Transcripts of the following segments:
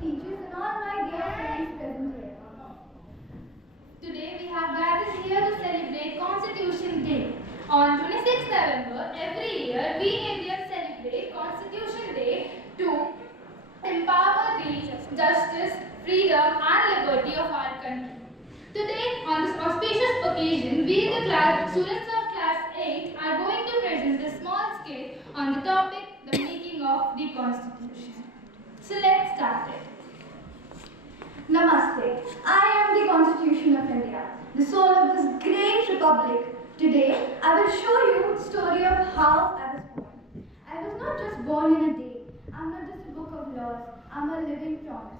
teachers, and all my dear friends present here. Today we have gathered here to celebrate Constitution Day. On 26th November, every year we Indians celebrate Constitution Day to empower the justice, freedom and liberty of our country. Today, on this auspicious occasion, we the students of class 8 are going to present a small skit on the topic, the making of the Constitution. So let's start it. Namaste. I am the Constitution of India, the soul of this great republic. Today, I will show you the story of how I was born. I was not just born in a day. I'm not just a book of laws. I'm a living promise.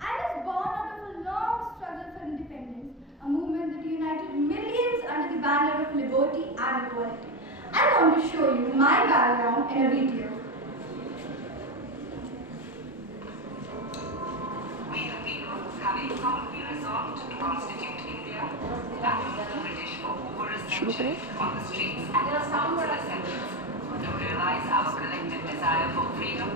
I was born out of a long struggle for independence, a movement that united millions under the banner of liberty and equality. I want to show you my background in a video. We the people, having solemnly resolved to constitute India, battling the British for over a century on the streets and in council assemblies, to realize our collective desire for freedom.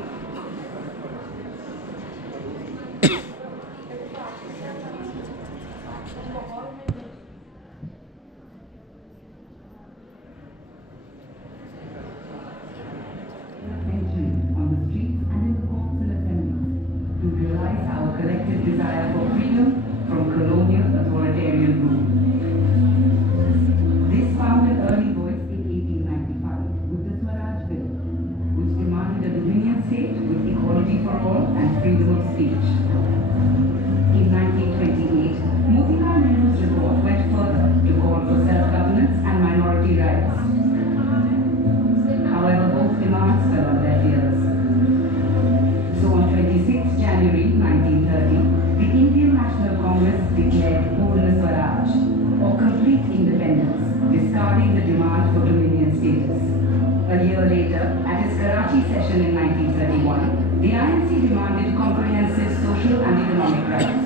Collective desire for freedom from colonial authoritarian rule. This found an early voice in 1895 with the Swaraj Bill, which demanded a dominion state with equality for all and freedom of speech. In 1928, Motilal Nehru's report went further to call for self-governance and minority rights. However, both demands fell on deaf ears. So on 26 January 1930, the Indian National Congress declared Purna Swaraj, or complete independence, discarding the demand for dominion status. A year later, at its Karachi session in 1931, the INC demanded comprehensive social and economic rights.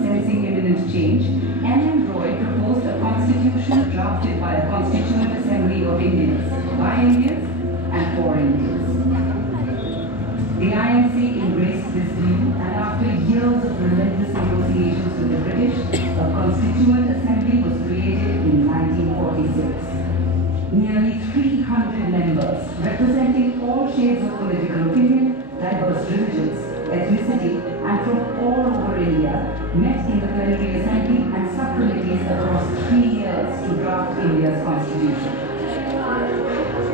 Sensing imminent change, M. Roy proposed a constitution drafted by a Constituent Assembly of Indians, by Indians and for Indians. The INC embraced this view, and after years of relentless negotiations with the British, a Constituent Assembly was created in 1946. Nearly 300 members, representing all shades of political opinion, diverse religions, ethnicity, and from all over India, met in the plenary assembly and subcommittees across 3 years to draft India's constitution.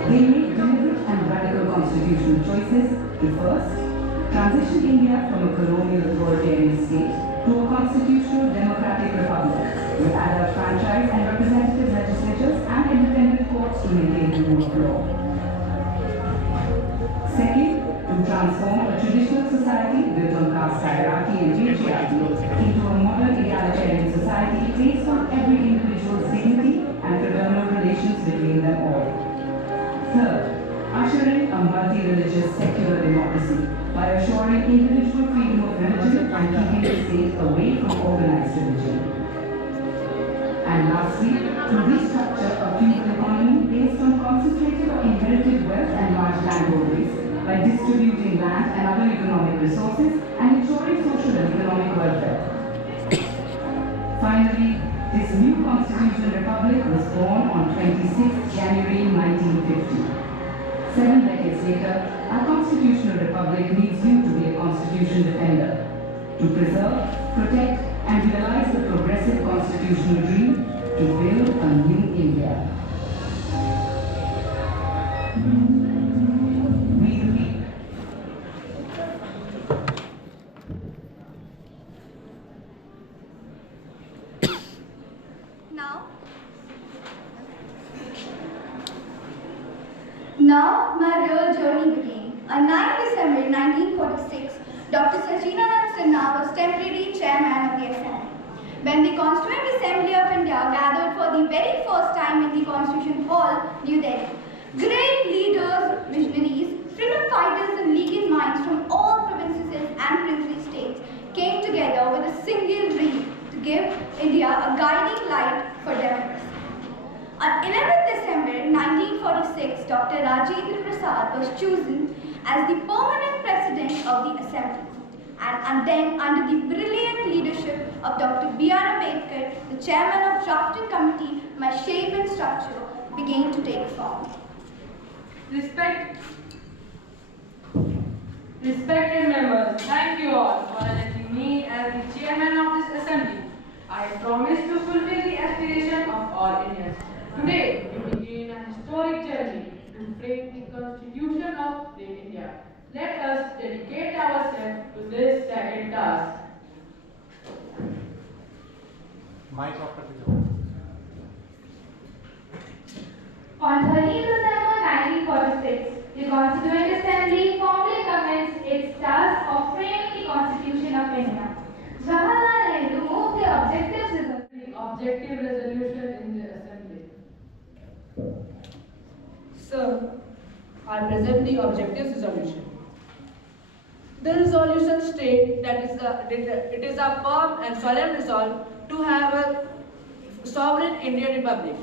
They made deliberate and radical constitutional choices to first, transition India from a colonial authoritarian state to a constitutional democratic republic with adult franchise and representative legislatures and independent courts to maintain the rule of law. Second, to transform a traditional society built on caste hierarchy and patriarchy into a modern egalitarian society based on every individual's dignity and fraternal relations between them all. Third, ushering a multi-religious secular democracy by assuring individual freedom of religion and keeping the state away from organized religion. And lastly, to restructure a feudal economy based on concentrated or inherited wealth and large landholdings by distributing land and other economic resources and ensuring social and economic welfare. Finally, this new constitutional republic was born on 26 January 1950. 7 decades later, our constitutional republic needs you to be a constitution defender, to preserve, protect, and realize the progressive constitutional dream to build a new India. We the people. Now my real journey began. On 9 December 1946, Dr. Sachinanand Sinha was temporary chairman of the Assembly. When the Constituent Assembly of India gathered for the very first time in the Constitution Hall, New Delhi, great leaders, visionaries, freedom fighters and legal minds from all provinces and princely states came together with a single dream to give India a guiding light for democracy. On 11th December 1946, Dr. Rajendra Prasad was chosen as the permanent president of the Assembly. And then, under the brilliant leadership of Dr. B.R. Ambedkar, the chairman of drafting committee, my shape and structure began to take form. Respected members, thank you all for electing me as the chairman of this assembly. I promise to fulfill the aspiration of all Indians. Today, we begin a historic journey to frame the constitution of Great India. Let us dedicate ourselves to this sacred task. On 13th December 1946, the Constituent Assembly formally commenced its task of framing the Constitution of India. Jawaharlal Nehru moved the Objective resolution in the assembly. Sir, I present the objective resolution. The resolution states that it is a firm and solemn resolve to have a sovereign Indian Republic.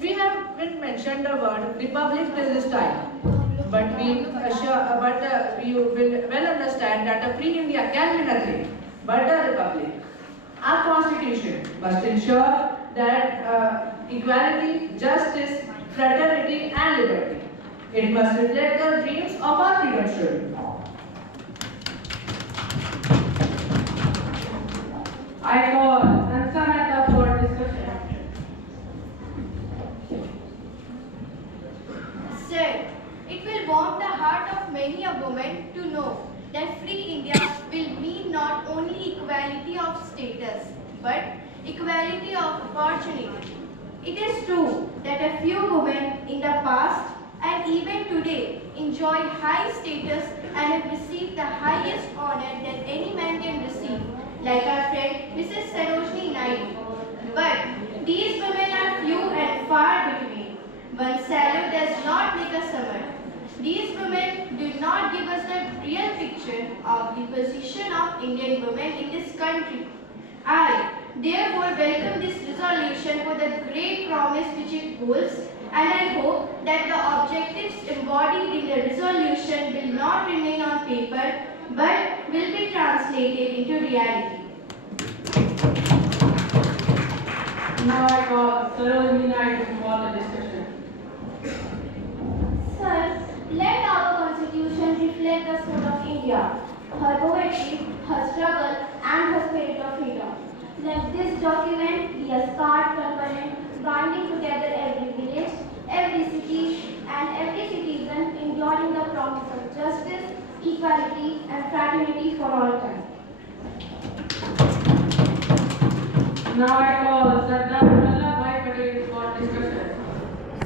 We have been mentioned the word republic till this time, but we will well understand that a free India can be nothing but a republic. Our constitution must ensure that equality, justice, fraternity and liberty. It must reflect the dreams of our freedom children. I call Sansamata for discussion. Sir, it will warm the heart of many a woman to know that free India will mean not only equality of status, but equality of opportunity. It is true that a few women in the past and even today enjoy high status and have received the highest honor that any man can receive, like our friend Mrs. Sarojini Naidu. But these women are few and far between. One salute does not make a summer. These women do not give us the real picture of the position of Indian women in this country. I therefore welcome this resolution for the great promise which it holds, and I hope that the objectives embodied in the resolution will not remain on paper but will be translated into reality. Now I call Sarojini Naidu for the discussion. Sir, let our constitution reflect the soul of India, her poetry, her struggle, and her spirit of freedom. Let this document be a scarred component binding together every village, every city, and every citizen, enduring the promise of justice, equality, and fraternity for all time. Now I call Sardar Vallabhbhai Patel for discussion.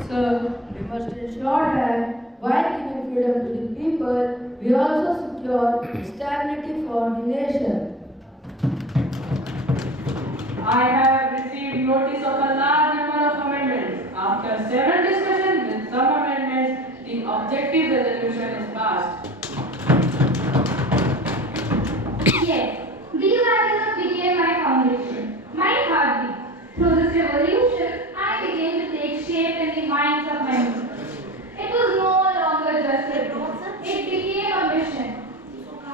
Sir, we must ensure that while giving freedom to the people, we also secure stability for the nation. I have received notice of a large number of amendments. After several discussions with some amendments, the objective resolution is passed. Yes, these ideas became my foundation, my heartbeat. Through this revolution, I began to take shape in the minds of many. It was no longer just a process, it became a mission.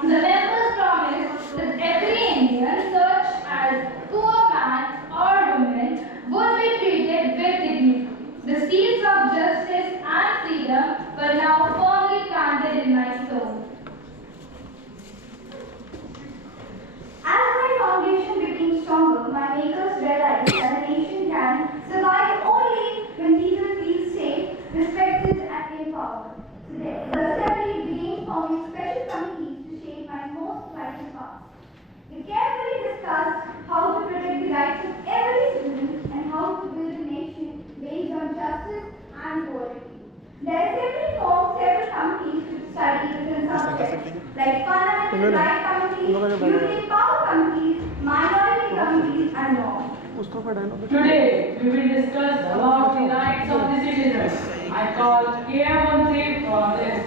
The members promised that every Indian, such as poor man or woman, would be treated with dignity. The seeds of justice and freedom were now firmly planted in my soul. As my foundation became stronger, my makers realized that a nation can survive only when people feel safe, respected, and empowered. Today, the assembly began forming special committees to shape my most vital parts. We carefully discussed how to protect the rights of every citizen and how to build a nation based on justice and equality. The assembly formed several committees to study different subjects like fundamental right committees, youth power committees, minority committees, and more. Today, we will discuss about the rights of the citizens. I call K.M. for this.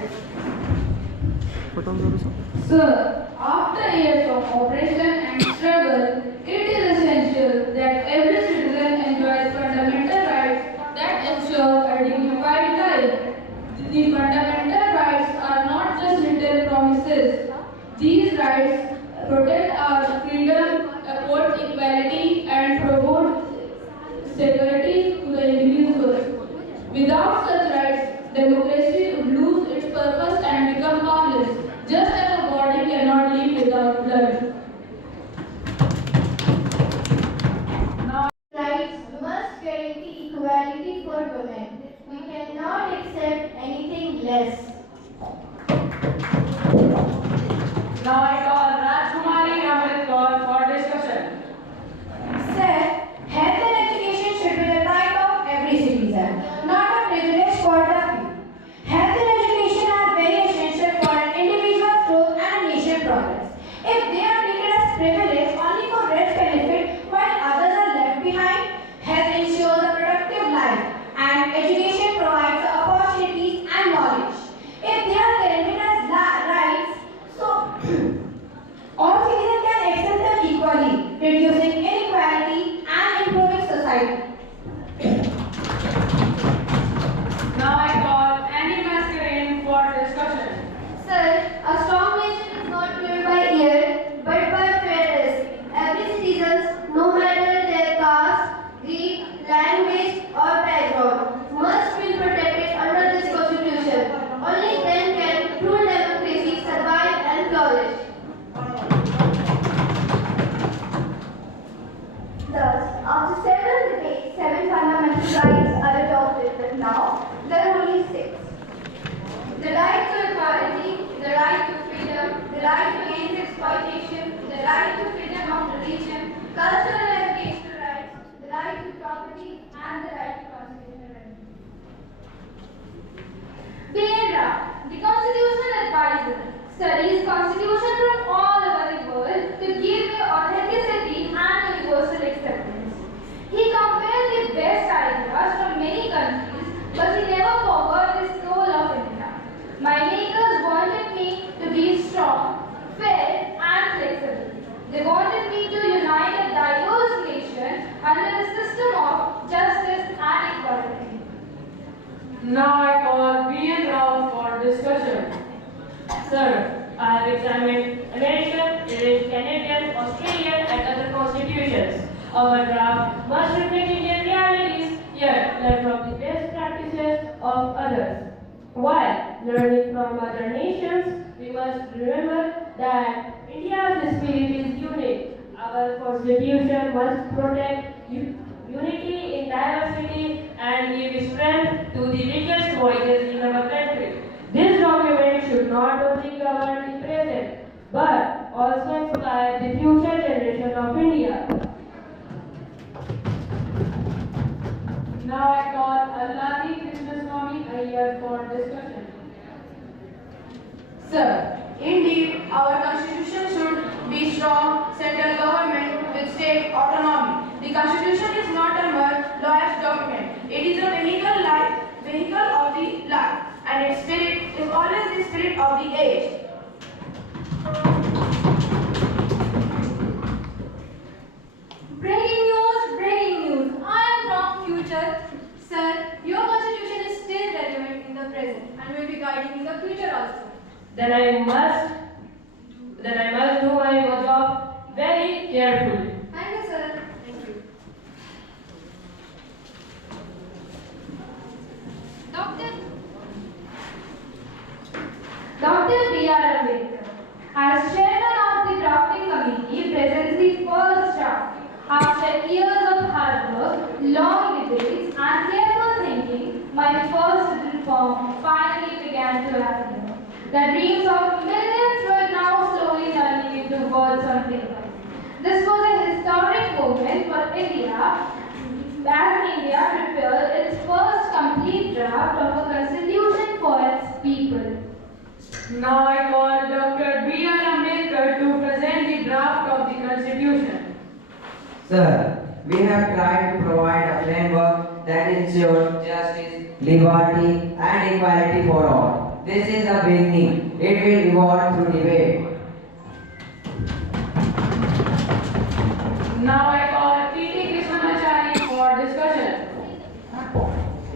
Sir, after years of operation and struggle, it is essential that every citizen enjoys fundamental rights that ensure a dignified life. The fundamental rights are not just written promises. These rights After several debates, 7 fundamental rights are adopted, but now there are only 6. The right to equality, the right to freedom, the right against exploitation, the right to freedom of religion, cultural and educational rights, the right to property, and the right to constitutional remedy. Being draft, the constitutional advisor studies constitution from all over the world to give it authenticity and universal acceptance. He compared the best ideas from many countries, but he never forgot the soul of India. My makers wanted me to be strong, fair, and flexible. They wanted me to unite a diverse nation under a system of justice and equality. Now I call B.N. Rao for discussion. Sir, I have examined American, British, Canadian, Australian and other constitutions. Our draft must reflect Indian realities, yet learn from the best practices of others. While learning from other nations, we must remember that India's spirit is unique. Our constitution must protect unity in diversity and give strength to the weakest voices in our country. This document should not only govern the present, but also inspire the future generation of India. Now I call Alladi Krishnaswamy Iyer for discussion. Sir, indeed, our constitution should be strong central government with state autonomy. The constitution is not a mere lawyer's document. It is a vehicle of the life, and its spirit is always the spirit of the age. Breaking news, breaking news. I am from future. Sir, your constitution is still relevant in the present and will be guiding in the future also. Then I must do my job very carefully. Thank you, sir. Thank you. Dr. B.R. Ambedkar, as chairman of the drafting committee, presents the first draft. After years of hard work, long debates, and careful thinking, my first written form finally began to appear. The dreams of millions were now slowly turning into words on paper. This was a historic moment for India, as India prepared its first complete draft of a constitution for its people. Now I call Dr. B.R. Ambedkar to present the draft of the constitution. Sir, we have tried to provide a framework that ensures justice, liberty, and equality for all. This is a beginning. It will evolve through debate. Now I call T.T. Krishnamachari for discussion.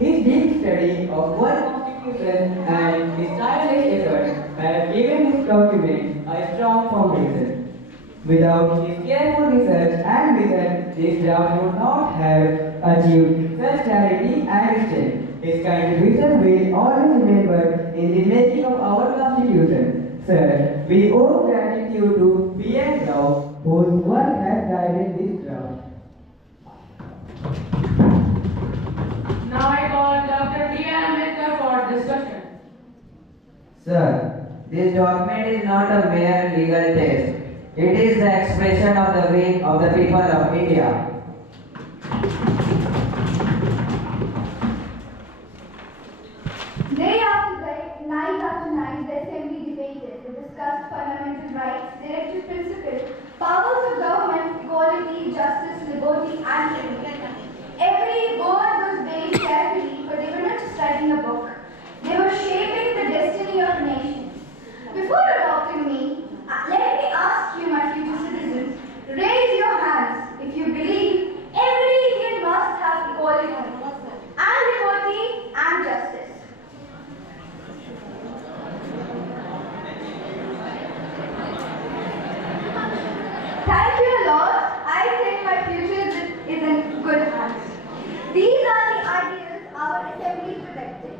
His deep study of world constitution and his tireless effort have given this document a strong foundation. Without his careful research and vision, this draft would not have achieved such clarity and strength. His contribution will always remember in the making of our constitution. Sir, we owe gratitude to B.N. Rao, whose work has guided this draft. Now I call Dr. B.R. Ambedkar for discussion. Sir, this document is not a mere legal text. It is the expression of the will of the people of India. Day after day, night after night, the assembly debated. They discussed fundamental rights, directive principles, powers of government, equality, justice, liberty, and freedom. Every word was weighed carefully, but they were not just writing a book. They were shaping the destiny of nations. Before adopting me, let me ask you, my future citizens, raise your hands if you believe every Indian must have equality and liberty and justice. Thank you, Lord. I think my future is in good hands. These are the ideals our assembly protected.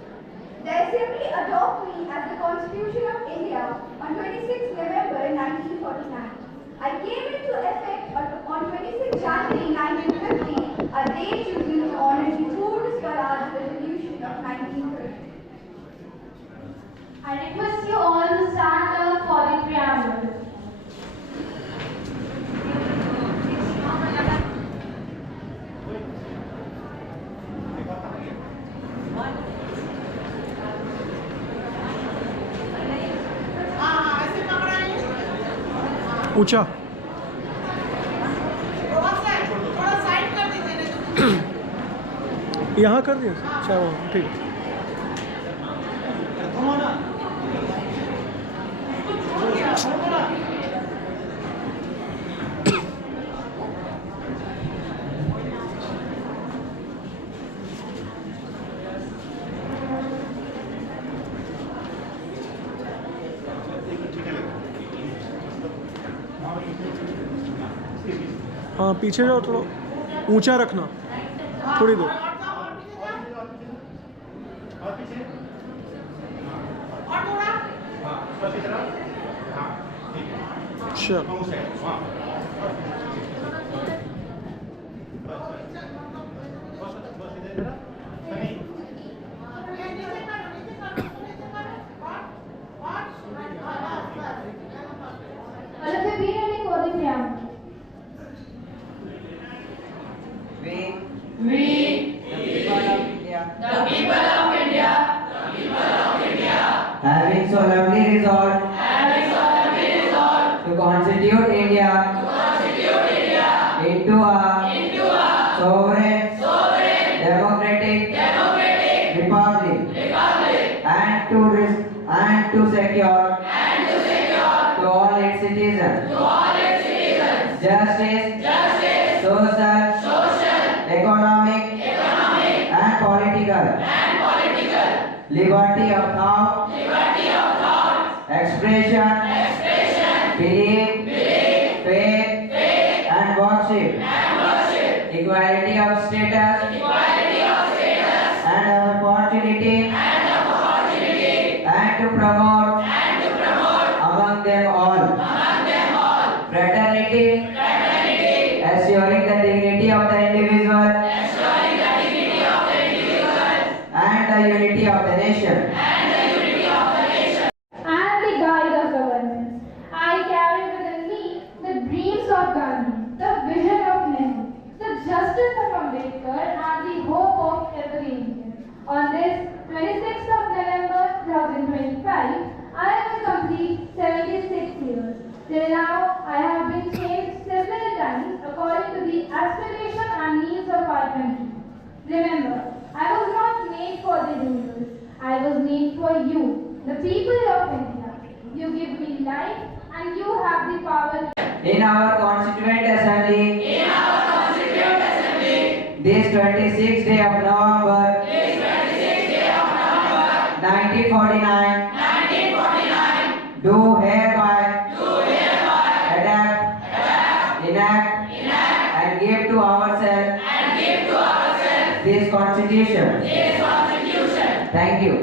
The assembly adopted me as the Constitution of India on 26 November 1949. I came into effect on 26 January 1950 ऊंचा यहाँ कर दिया। अच्छा वो ठीक है। हाँ पीछे जाओ, थोड़ा ऊंचा रखना, थोड़ी देर। चलो Olympic be ready for the preamble. We, the people of India, having solemnly resolved, to constitute India, into a sovereign, democratic, republic, and to secure, to all its citizens, justice, social, economic, and political, liberty of thought, expression, belief, faith, and worship, equality of status, and opportunity, and to promote among them all fraternity, assuring the dignity of the individual, and the unity of the nation. And the guide of government. I carry within me the dreams of Gandhi, the vision of Nehru, the justice of Ambedkar, and the hope of every Indian. On this 26th of November 2025, I will complete 76 years. Till now, I have been changed several times according to the aspiration and needs of our country. Remember, I was not made for the rulers. I was made for you, the people of India. You give me life and you have the power. In our Constituent Assembly, this 26th day of November, 1949, do hereby adapt, enact, and give to ourselves this Constitution. Thank you.